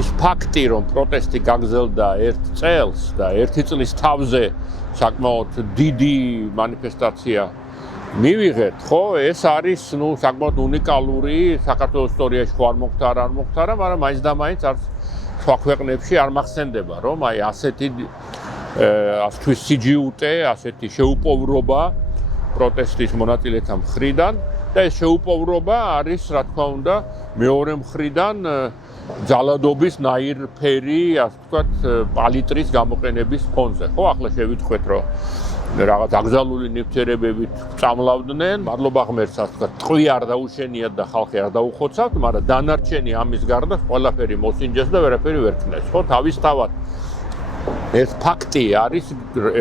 ის ფაქტი, რომ პროტესტი გაგრძელდა 1 წელს და 1 წლის თავზე საკმაოდ დიდი მანიფესტაცია მივიღეთ, ხო, ეს არის, საკმაოდ უნიკალური საქართველოს ისტორიაში ხო არ მოხდა, მაგრამ მაინც და მაინც არც სხვა ქვეყნებში არ მახსენდება, რომ აი ასეთი ასთვის სიჯიუტე, ასეთი შეუპოვრობა პროტესტის მონაწილეთა მხრიდან და ეს შეუპოვრობა არის, რა თქმა უნდა, მეორე მხრიდან ძალადობის ნაირფერი, ასე ვთქვათ, პალიტრის გამოყენების ფონზე. ხო, ახლა შევიტყვეთ, რომ რაღაც აკრძალული ნივთიერებებით წამლავდნენ, მადლობა ღმერთს, ასე ვთქვათ, ტყვი არ დაუშენიათ და ხალხი არ დაუხოცავთ, მაგრამ დანარჩენი ამის გარდა ყველაფერი მოსინჯეს და ვერაფერი ვერ ქნეს. ხო, თავისთავად ეს ფაქტი არის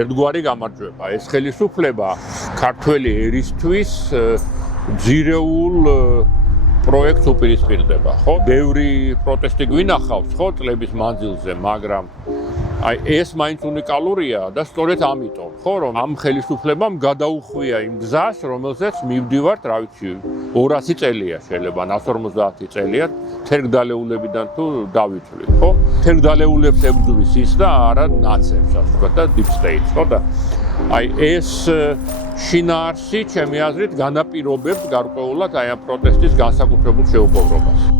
ერთგვარი გამარჯვება. ეს ხელისუფლება ქართველი ერისთვის ძირეულ პროექტს უპირისპირდება, ხო? ბევრი პროტესტი გვინახავს, ხო, წლების მანძილზე, მაგრამ აი ეს მაინც უნიკალურია და სწორედ ამიტომ, ხო, რომ ამ ხელისუფლებამ გადაუხვია იმ გზას, რომელზეც მივდივართ, რა ვიცი, 200 წელია შეიძლება, 150 წელია, თერგდალეულებიდან თუ დავითვლით, ხო? თერგდალეულებს ებრძვის ის და არა ნაცებს, ასე ვთქვათ, და deep state-ს, ხო და აი ეს შინაარსი, ჩემი აზრით, განაპირობებს გარკვეულად აი ამ პროტესტის განსაკუთრებულ შეუპოვრობას.